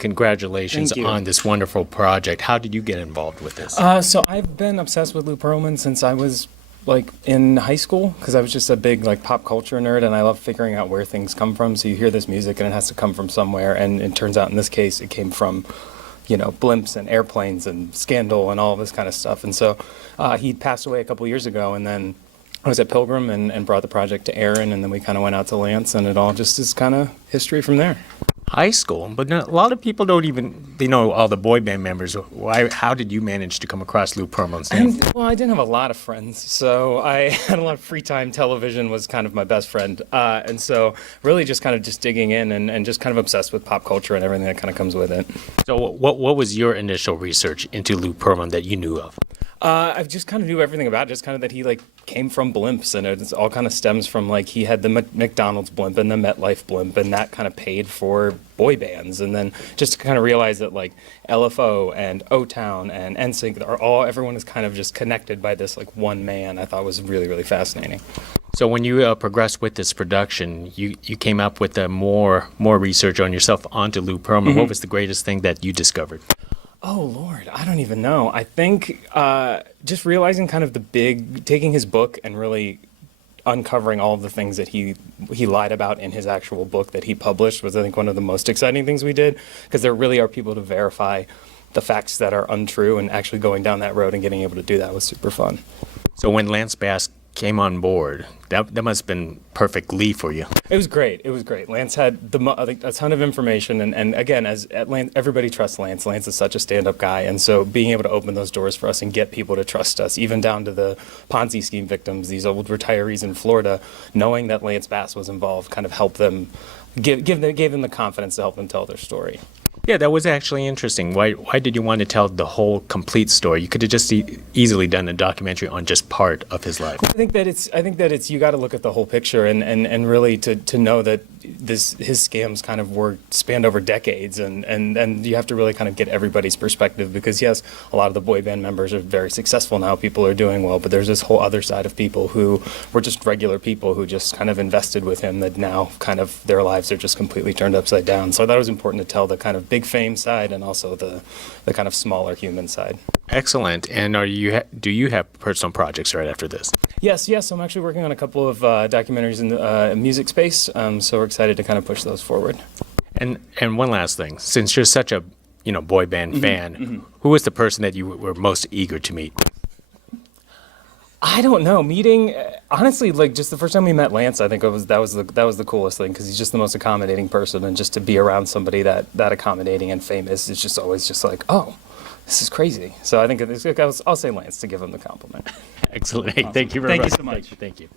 Congratulations Thank you. on this wonderful project. How did you get involved with this? So I've been obsessed with Lou Pearlman since I was like in high school because I was just a big like pop culture nerd and I love figuring out where things come from. So you hear this music and it has to come from somewhere, and it turns out in this case it came from, you know, blimps and airplanes and Scandal and all this kind of stuff. And so he passed away a couple years ago, and then I was at Pilgrim and brought the project to Aaron, and then we kind of went out to Lance, and it all just is kind of history from there. High school, but a lot of people don't even, they know all the boy band members. How did you manage to come across Lou Pearlman's name? Well, I didn't have a lot of friends, so I had a lot of free time. Television was kind of my best friend, and so really just kind of just digging in and just kind of obsessed with pop culture and everything that kind of comes with it. So what was your initial research into Lou Pearlman that you knew of? I just kind of knew everything about it, just kind of that he like came from blimps, and it all kind of stems from like he had the McDonald's blimp and the MetLife blimp, and that kind of paid for boy bands, and then just to kind of realize that like LFO and O-Town and NSYNC everyone is kind of just connected by this like one man. I thought was really, really fascinating. So when you progressed with this production, you came up with more research on yourself onto Lou Pearlman. Mm-hmm. What was the greatest thing that you discovered? Oh, Lord, I don't even know. I think just realizing kind of taking his book and really uncovering all of the things that he lied about in his actual book that he published was, I think, one of the most exciting things we did, because there really are people to verify the facts that are untrue, and actually going down that road and getting able to do that was super fun. So when Lance Bass came on board, that must have been perfect Lee for you. It was great. It was great. Lance had I think a ton of information, and again, Lance, everybody trusts Lance. Lance is such a stand-up guy, and so being able to open those doors for us and get people to trust us, even down to the Ponzi scheme victims, these old retirees in Florida, knowing that Lance Bass was involved, kind of helped them, gave them the confidence to help them tell their story. Yeah, that was actually interesting. Why did you want to tell the whole complete story? You could have just easily done a documentary on just part of his life. I think that it's you got to look at the whole picture and really to know that his scams kind of were spanned over decades, and you have to really kind of get everybody's perspective, because yes, a lot of the boy band members are very successful now, people are doing well, but there's this whole other side of people who were just regular people who just kind of invested with him, that now kind of their lives are just completely turned upside down. So I thought it was important to tell the kind of big fame side and also the kind of smaller human side. Excellent. And do you have personal projects right after this? Yes. I'm actually working on a couple of documentaries in the music space, so we're excited to kind of push those forward. And one last thing, since you're such a boy band fan, who was the person that you were most eager to meet? I don't know. Meeting, honestly, like just the first time we met Lance, I think that was the coolest thing, because he's just the most accommodating person, and just to be around somebody that accommodating and famous is just always just like, oh, this is crazy. So I think I'll say Lance to give him the compliment. Excellent. Hey, Awesome. thank you very much. Thank you so much. Thank you.